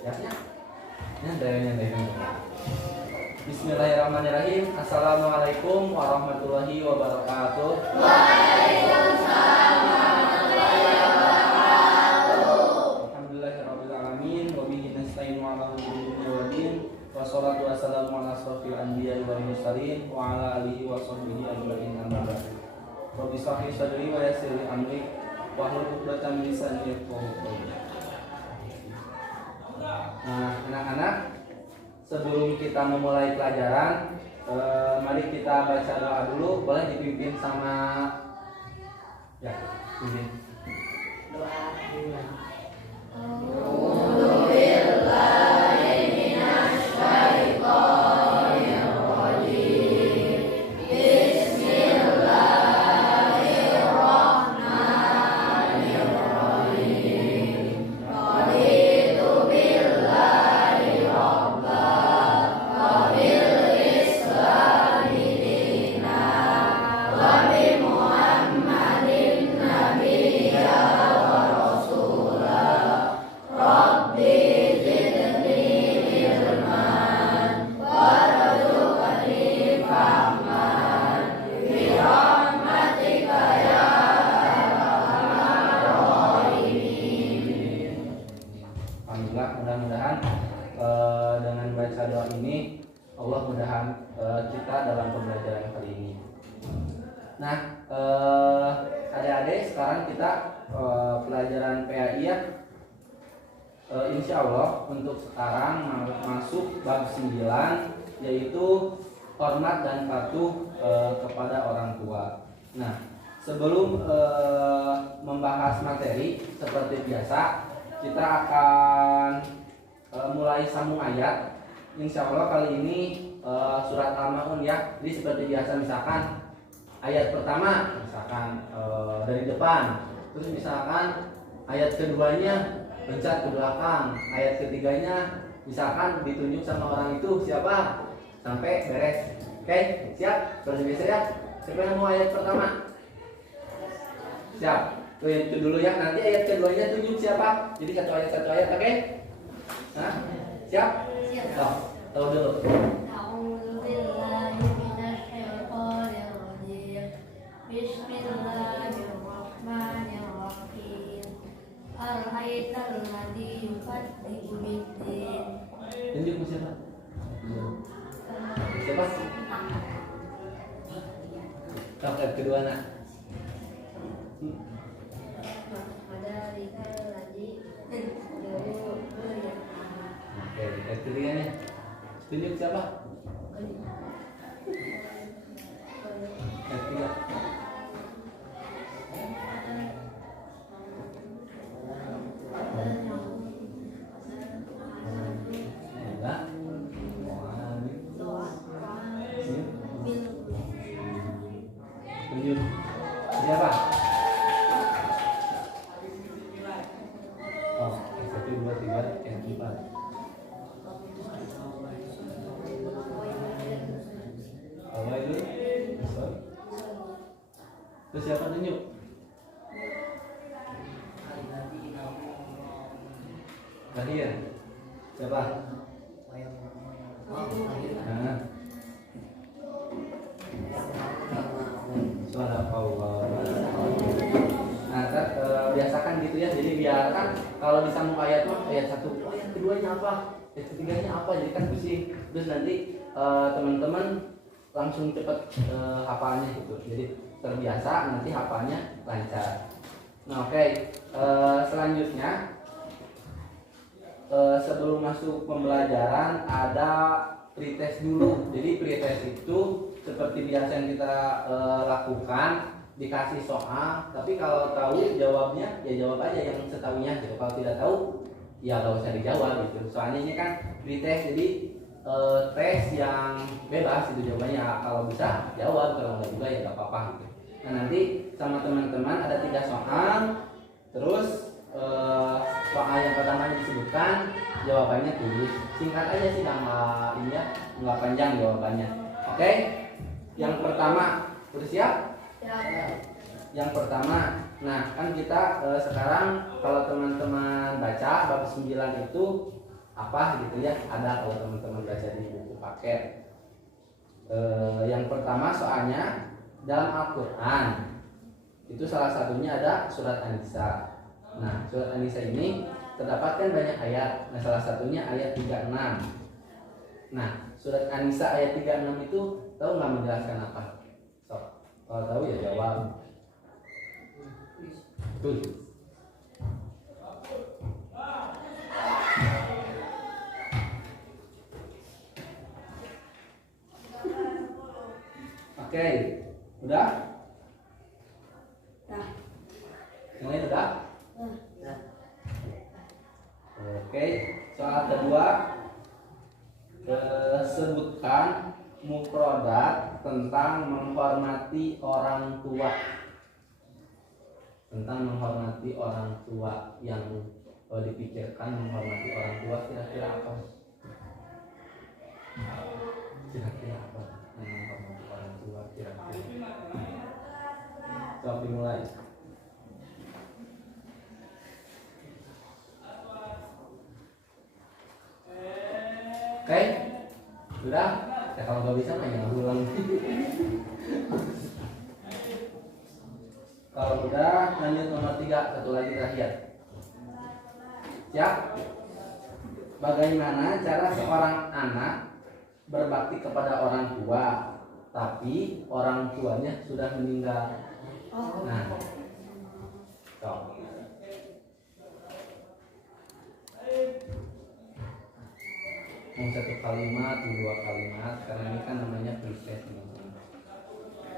Ya. Bismillahirrahmanirrahim. Assalamualaikum warahmatullahi wabarakatuh. Waalaikumsalam warahmatullahi wabarakatuh. Alhamdulillahirabbil alamin wa bihi nasta'inu ala umuri waddin. Wassalatu wassalamu ala asrofil anbiya'i wal mursalin wa ala alihi wa sahbihi ajma'in amma ba'du. Rabbi shrah li sadri wa yassir li amri wahlul 'uqdatam min lisani yafqahu qawli. Nah, anak-anak, sebelum kita memulai pelajaran, mari kita baca doa dulu. Boleh dipimpin sama ya, pimpin. Doa dulu. Mudah-mudahan dengan baca doa ini Allah mudahan kita dalam pembelajaran kali ini. Nah, adik-adik, sekarang kita pelajaran PAI ya. Insya Allah untuk sekarang masuk bab 9, yaitu hormat dan patuh kepada orang tua. Nah, sebelum membahas materi seperti biasa, kita akan mulai sambung ayat. Insya Allah kali ini surat Al-Maun ya. Jadi seperti biasa, misalkan ayat pertama misalkan dari depan, terus misalkan ayat keduanya loncat ke belakang, ayat ketiganya misalkan ditunjuk sama orang itu siapa sampai beres. Oke, siap? Seperti biasa ya. Siapa yang mau ayat pertama? Siap. Itu dulu ya, nanti ayat keduanya tunjuk siapa. Jadi satu ayat, oke? Nah, siap? Siap. Tahu dulu. Bismillahirrahmanirrahim. Ar-ra'aital ladzi yukadzibu bid-din. Tunjuk siapa? Siapa? Ayat kedua nak. Oke, ketiganya tunjuk siapa? Ketiga. Tunjuk siapa? Oh, 1, 2, 3, yang 4. Awal itu, terus siapa tunjuk? Tadi ya, siapa? Nah, suara Allah. Nah, biasakan gitu ya. Jadi biarkan kalau disambung ayat satu, oh yang keduanya apa? Yang ketiganya apa? Jadi kan pusing. Terus nanti teman-teman langsung cepat hafalnya gitu. Jadi terbiasa, nanti hafalnya lancar. Nah, oke. Selanjutnya sebelum masuk pembelajaran ada pretest dulu. Jadi pretest itu seperti biasa yang kita lakukan, dikasih soal, tapi kalau tahu jawabnya ya jawab aja yang setahunya gitu. Kalau tidak tahu ya nggak usah dijawab gitu. Soalnya ini kan pretest, jadi tes yang bebas itu jawabannya. Kalau bisa jawab, kalau nggak juga ya nggak apa-apa gitu. Nah, nanti sama teman-teman ada 3 soal, terus soal yang pertama disebutkan, jawabannya tulis, singkat aja sih, nggak panjang jawabannya. Oke, yang pertama udah siap? Yang pertama, nah kan kita sekarang kalau teman-teman baca bab 9 itu apa gitu ya, ada kalau teman-teman baca di buku paket. Yang pertama soalnya dalam Al-Quran itu salah satunya ada surat An-Nisa. Nah, surat An-Nisa ini terdapat kan banyak ayat. Nah, salah satunya ayat 36. Nah, surat An-Nisa ayat 36 itu tahu nggak menjelaskan apa? So, kalau tahu ya jawab. Tuh. Oke, udah? Yang lain udah? Oke, soal kedua, sebutkan mufradat tentang menghormati orang tua. Tentang menghormati orang tua, yang dipikirkan menghormati orang tua kira-kira apa? Kira-kira apa? Menghormati orang tua kira-kira. Coba dimulai. Oke, sudah. Ya kalau nggak bisa mah jangan ulang. Kalau udah, lanjut nomor 3, satu lagi terakhir. Siap? Bagaimana cara seorang anak berbakti kepada orang tua, tapi orang tuanya sudah meninggal? Nah, so. Mau satu kalimat, dua kalimat, karena ini kan namanya preset.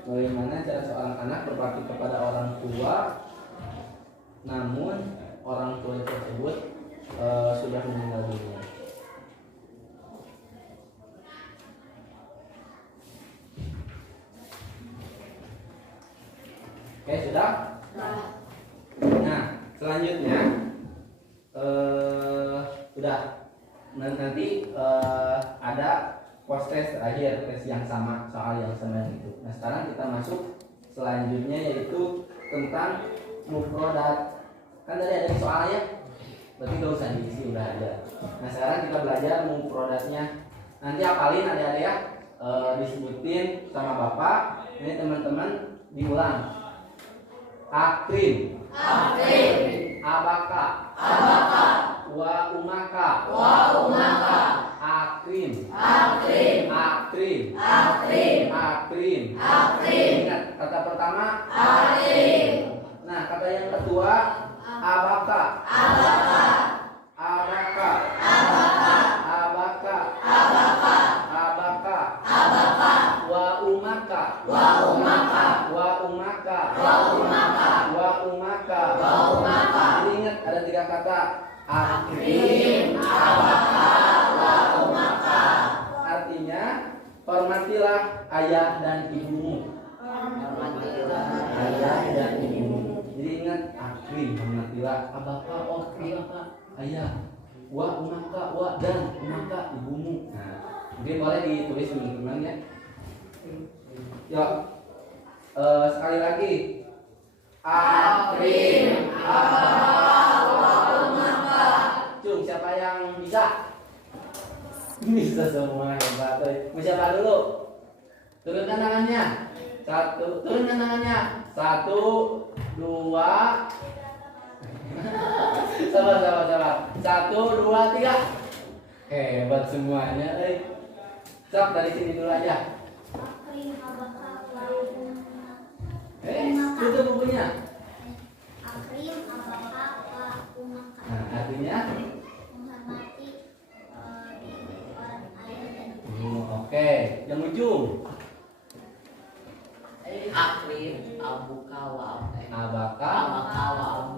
Bagaimana cara seorang anak berbakti kepada orang tua, namun orang tua tersebut sudah meninggal dunia? Oke, sudah? Nah, selanjutnya udah. Nanti ada post test terakhir, tes yang sama, soal yang sama itu. Nah, sekarang kita masuk selanjutnya, yaitu tentang mufradat. Kan tadi ada soalnya, berarti gak usah diisi, udah ada. Nah, sekarang kita belajar mufradatnya. Nanti hafalin adik-adik ya, disebutin sama bapak. Ini teman-teman diulang. Akrim, abaka, wa umaka, akrim. Ingat kata pertama akrim. Nah, kata yang kedua abaka, wa umaka, Ingat ada 3 kata. Akrim, abaka, wa umaka. Artinya, hormatilah ayah dan ibumu. Ayah dan ibumu. Jadi ingat, akrim, hormatilah abaka, ayah, wa umaka, dan umaka, ibumu. Nah, mungkin boleh ditulis teman-teman ya. Yuk, sekali lagi. Akrim, Cung, siapa yang bisa? Bisa semua, hebat. Siapa dulu? Turunkan tangannya. Turunkan tangannya. 1, 2. Sabar. 1, 2, 3. Hebat semuanya. Sok dari sini dulu aja. Tutup bukunya. Akrim, abaka, wa umaka. Nah, artinya Menghormati orang ayah dan ibu. Oke, yang ujung. Akrim, abuka wa Abaka,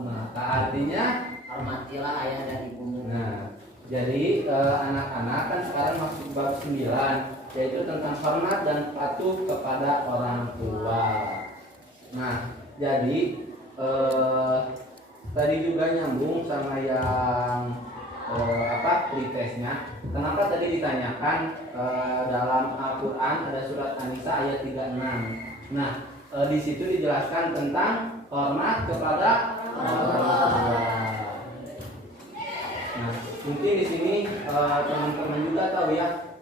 maka artinya hormatilah ayah dan ibumu. nah, jadi anak-anak kan sekarang masuk bab 9, yaitu tentang hormat dan patuh kepada orang tua. Nah, jadi tadi juga nyambung sama yang pretestnya. Kenapa tadi ditanyakan dalam Al-Quran ada surat An-Nisa ayat 36. Nah, di situ dijelaskan tentang hormat kepada orang tua. Nah, Mungkin di sini teman-teman juga tahu ya,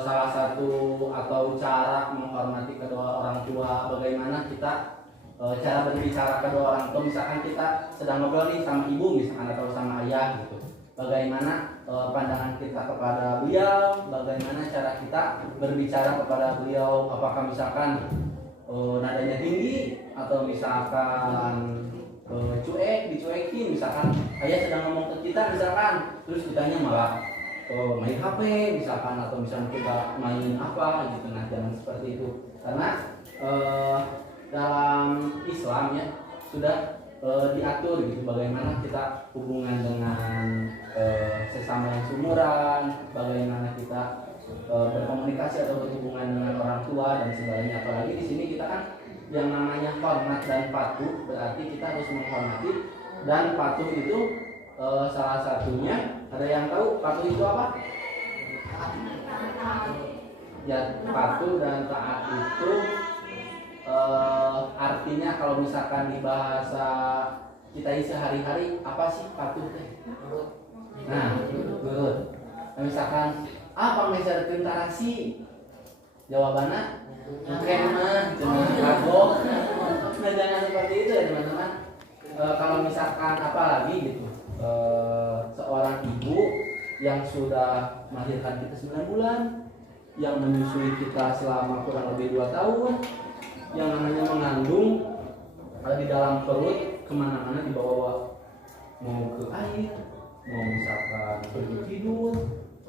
salah satu atau cara menghormati kedua orang tua, bagaimana kita cara berbicara kedua orang tua. Misalkan kita sedang ngobrol nih sama ibu misalkan atau sama ayah gitu, bagaimana pandangan kita kepada beliau, bagaimana cara kita berbicara kepada beliau, apakah misalkan nadanya tinggi atau misalkan dicuekin, misalkan ayah sedang ngomong ke kita misalkan, terus kitanya malah main HP misalkan, atau misalkan kita main apa gitu. Nah, jangan seperti itu, karena dalam Islam ya sudah diatur gitu bagaimana kita hubungan dengan sesama yang seumuran, bagaimana kita berkomunikasi atau berhubungan dengan orang tua dan sebagainya. Apalagi di sini kita kan yang namanya hormat dan patuh, berarti kita harus menghormati dan patuh itu salah satunya, ada yang tahu patuh itu apa? Ya, patuh dan taat itu artinya kalau misalkan di bahasa kita sehari-hari apa sih patuh teh? Nah, nurut. Misalkan apa misalnya tentarasi? Jawabannya mungkin mah jangan kagok. Nah, jangan seperti itu ya teman-teman. Kalau misalkan apa lagi gitu, seorang ibu yang sudah melahirkan kita 9 bulan, yang menyusui kita selama kurang lebih 2 tahun, yang namanya mengandung di dalam perut, kemana-mana dibawa, mau ke air, mau misalkan pergi tidur.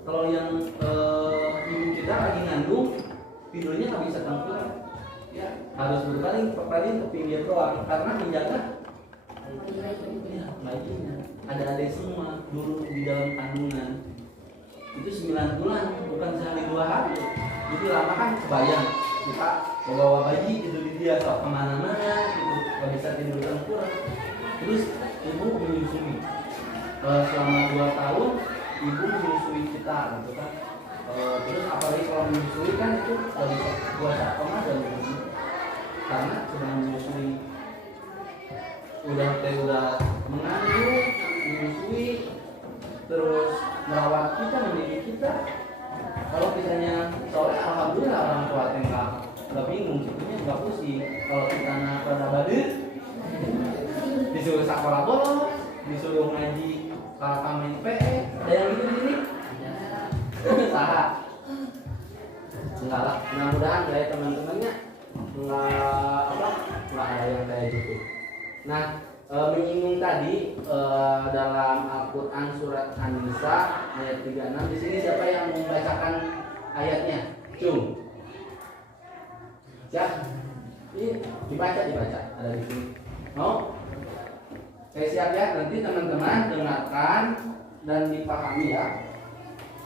Kalau yang ibu kita lagi ngandung, tidurnya nggak bisa tengkurap, ya harus berbaring ke pinggir doang, karena menjaga bayinya. Ada semua dulu di dalam kandungan itu 9 bulan, bukan sehari 2 hari. Jadi lama kan kebayang kita bawa bayi gitu di dia sok kemana-mana gitu, nggak bisa tidur tengkurap. Terus ibu menyusui selama 2 tahun, ibu menyusui kita gitu kan. Terus apalagi kalau menyusui kan itu nggak bisa puasa Ramadan gitu, karena sedang menyusui, udah mengandung, menyusui, terus merawat kita, mendidik kita. Kalau misalnya soalnya alhamdulillah orang tua nggak bingung, sebetulnya nggak pusing. Kalau kita pada badut, disuruh sekolah bolos, disuruh ngaji, kalau main PE, ada yang gitu di sini? Salah. Enggak lah. Mudah-mudahan dari teman-temannya nggak ada yang kayak gitu. Nah, menyinggung tadi dalam Al-Quran surat An-Nisa ayat 36, di sini siapa yang membacakan ayatnya? Cung. Siap? Ini dibaca ada di sini. Mau? Saya siap ya. Nanti teman-teman dengarkan dan dipahami ya.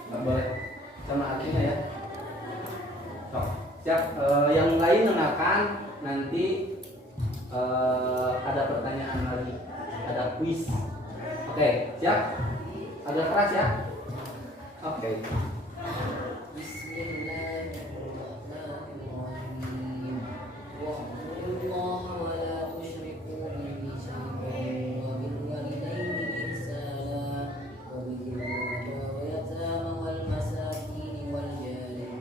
Nggak boleh sama artinya ya. Siap. Yang lain dengarkan, nanti ada pertanyaan lagi, ada kuis. Oke, siap? Agak keras ya? Oke. Bismillahirrahmanirrahim. Wa'budullaha wa la tusyriku bihi syai'an wa bil walidayni ihsana wa bidhil qurba wa yatama wal masakin wal jari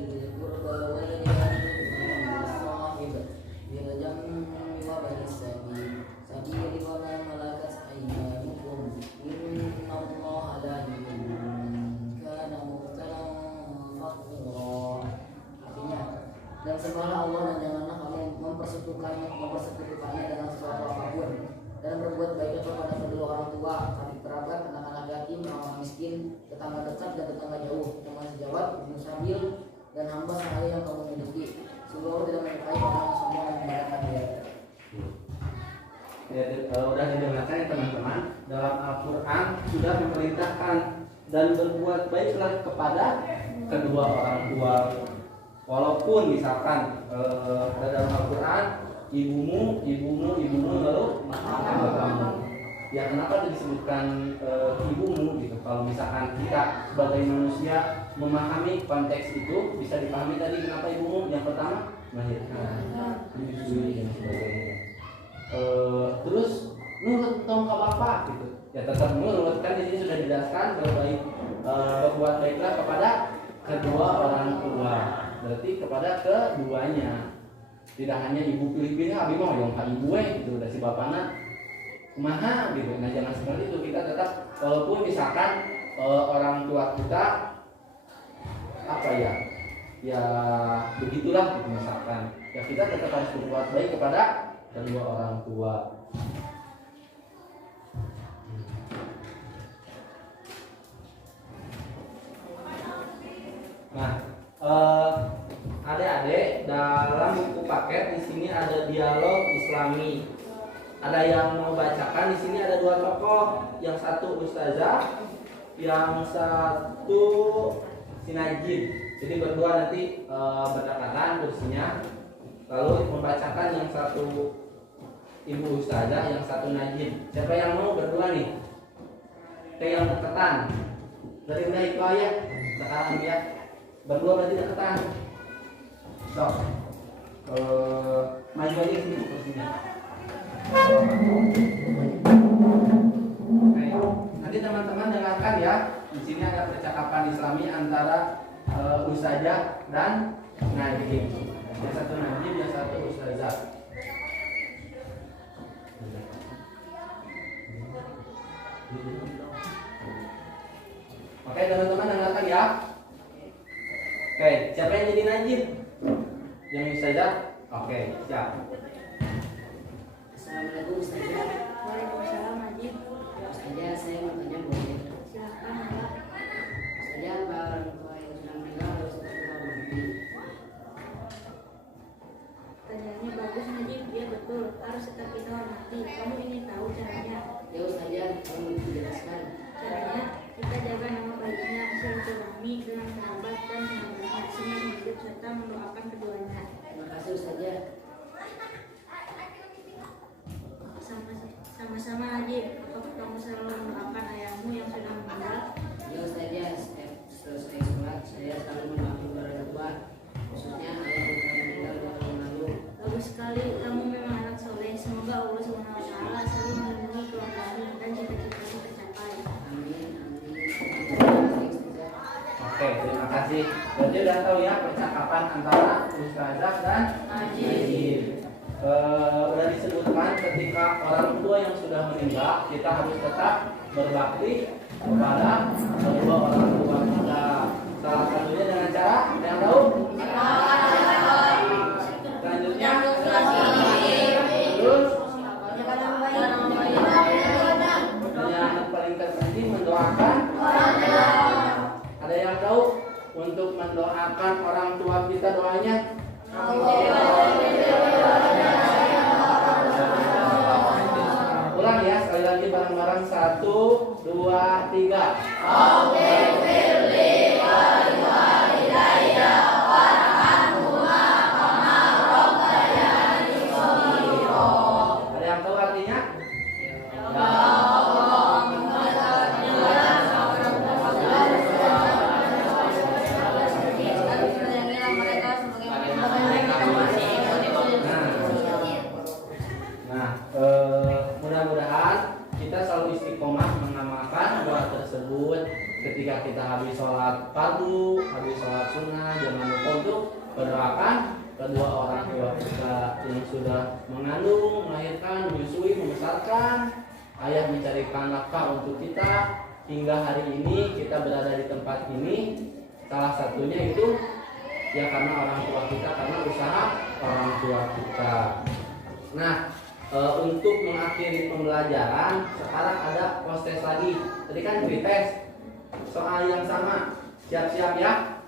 dhil qurba wal jari wal sahib bil jambi wa bani sabil wa ma malakat aymanukum innallaha la yuhibbu kana muhtalan fakhura. Artinya, dan sembahlah Allah dan janganlah kamu mempersekutukannya dengan sesuatu apapun, dan berbuat baiklah kepada kedua orang tua, kerabat kerabat, anak-anak yatim, orang miskin, tetangga dekat dan tetangga jauh, teman sejawat, ibnu sabil, dan hamba sahaya yang kamu miliki. Sungguh Allah tidak menyukai orang semua yang membatalkan dia. Ya, udah didengarkan ya teman-teman, dalam Al-Quran sudah memerintahkan dan berbuat baiklah kepada kedua orang tua. Walaupun misalkan ada dalam Al-Quran ibumu lalu bapakmu. Ya kenapa disebutkan ibumu gitu? Kalau misalkan kita sebagai manusia memahami konteks itu, bisa dipahami tadi kenapa ibumu. Yang pertama melahirkan, menyusui dan sebagainya. Terus nurut dong ke bapak gitu. Ya tetap nurut, kan di sini sudah dijelaskan berbuat baiklah kepada kedua orang tua. Berarti kepada keduanya. Tidak hanya ibu pilih-pilih, abi mau yang ibu gitu dari si bapaknya kumaha gitu. Nah jangan seperti itu, kita tetap walaupun misalkan orang tua kita apa ya begitulah gitu misalkan, ya kita tetap harus berbuat baik kepada kedua orang tua. Nah, adik-adik, dalam buku paket di sini ada dialog Islami. Ada yang mau bacakan di sini, ada dua tokoh, yang satu ustazah, yang satu si Najib. Jadi berdua nanti berdekatan kursinya. Lalu membacakan yang satu ibu ustazah, yang satu Najib. Siapa yang mau berdua nih? Kayak yang deketan. Dari udah itu aja. Sekarang ya. Berdua berarti deketan. Sok. Maju aja sini kursinya. Oke. Nanti teman-teman dengarkan ya. Di sini ada percakapan Islami antara ustazah dan Najib. Yang satu Najib, yang satu ustazah. Oke teman-teman dengarkan ya. Oke, siapa yang jadi Najib? Yang ustazah? Oke, siap. Assalamualaikum Ustazah. Waalaikumsalam Najib. Ustazah, saya mau tanya boleh? Silakan Mbak. Ustazah, apa orang tua yang sudah meninggal harus tetap kita hormati? Pertanyaannya bagus Najib, dia betul harus tetap kita hormati. Kamu ingin tahu caranya? Ya Ustazah, kamu dijelaskan. Caranya kita jaga nama baiknya, silaturahmi dengan kerabat dan sahabatnya, senyum hidup serta mendoakan keduanya. Terima kasih Ustazah. Sama-sama Najib, apakah kamu selalu mendoakan ayahmu yang sudah meninggal? Ya Ustazah, setiap selesai sholat saya selalu mendoakan orang tua, khususnya ayah yang telah meninggal 2 tahun lalu. Bagus sekali, kamu memang anak soleh. Semoga Allah SWT selalu melindungi keluargamu dan cita-citamu tercapai. Amin, amin. Terima kasih Ustazah. Oke, terima kasih. Berarti udah tahu ya percakapan antara ustazah dan Najib. Udah disebutkan ketika orang tua yang sudah meninggal, kita harus tetap berbakti kepada kedua orang tua kita. Salah satunya dengan cara yang tahu. Selanjutnya, terus yang paling terpenting mendoakan. Ada yang tahu untuk mendoakan orang tua kita doanya? Ulang ya sekali lagi bareng-bareng 1, 2, 3. Ada yang tahu artinya? Mudah-mudahan kita selalu istiqomah mengamalkan doa tersebut ketika kita habis sholat fardu, habis sholat sunnah. Jangan lupa untuk mendoakan kedua orang tua kita yang sudah mengandung, melahirkan, menyusui, membesarkan, ayah mencarikan nafkah untuk kita hingga hari ini kita berada di tempat ini. Salah satunya itu ya karena orang tua kita, karena usaha orang tua kita. Nah, untuk mengakhiri pembelajaran sekarang ada post-test lagi. Tadi kan pretest soal yang sama. Siap-siap ya?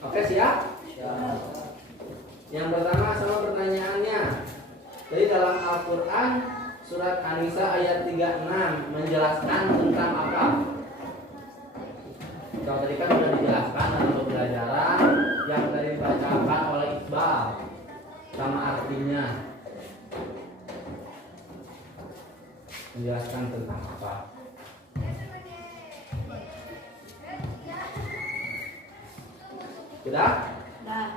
Oke, siap? Siap. Yang pertama sama pertanyaannya. Jadi dalam Al-Quran surat An-Nisa ayat 36 menjelaskan tentang apa? Kalau tadi kan sudah dijelaskan dalam pembelajaran yang tadi dibacakan oleh Iqbal sama artinya. Menjelaskan tentang apa? Sudah? Dah.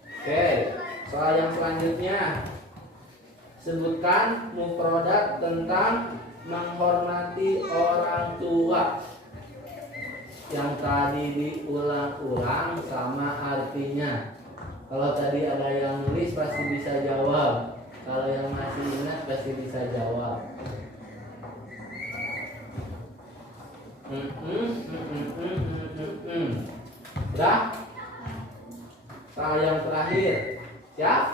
Oke, soal yang selanjutnya. Sebutkan mufradat tentang menghormati orang tua. Yang tadi diulang-ulang sama artinya. Kalau tadi ada yang nulis pasti bisa jawab. Kalau yang masih ingat pasti bisa jawab. Udah? Yang terakhir. Siap?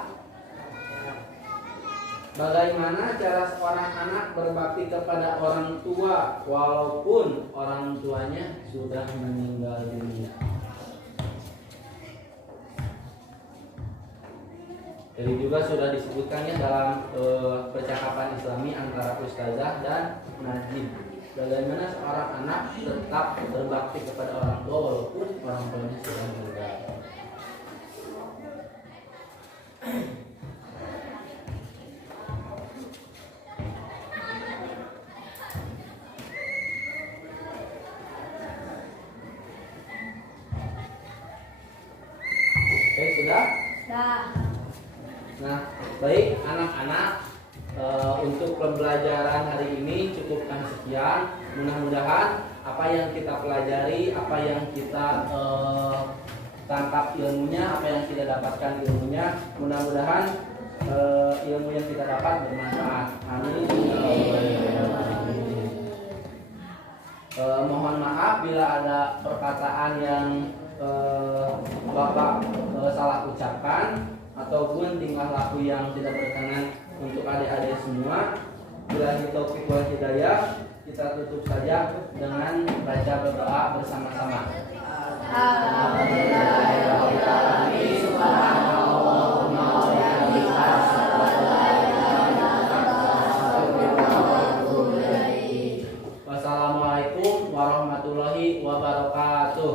Bagaimana cara seorang anak berbakti kepada orang tua walaupun orang tuanya sudah meninggal dunia? Jadi juga sudah disebutkan ya dalam percakapan Islami antara ustazah dan najib. Bagaimana seorang anak tetap berbakti kepada orang tua walaupun orang tuanya sudah meninggal. Oke, sudah? Nah, baik anak-anak, untuk pembelajaran hari ini cukupkan sekian. Mudah-mudahan apa yang kita pelajari, apa yang kita tangkap ilmunya, apa yang kita dapatkan ilmunya, mudah-mudahan ilmu yang kita dapat bermanfaat. Amin. Mohon maaf bila ada perkataan yang Bapak salah ucapkan ataupun tingkah laku yang tidak berkenan untuk adik-adik semua. Bila taufik wal hidayah, kita tutup saja dengan baca berdoa bersama-sama. Wassalamualaikum warahmatullahi wabarakatuh.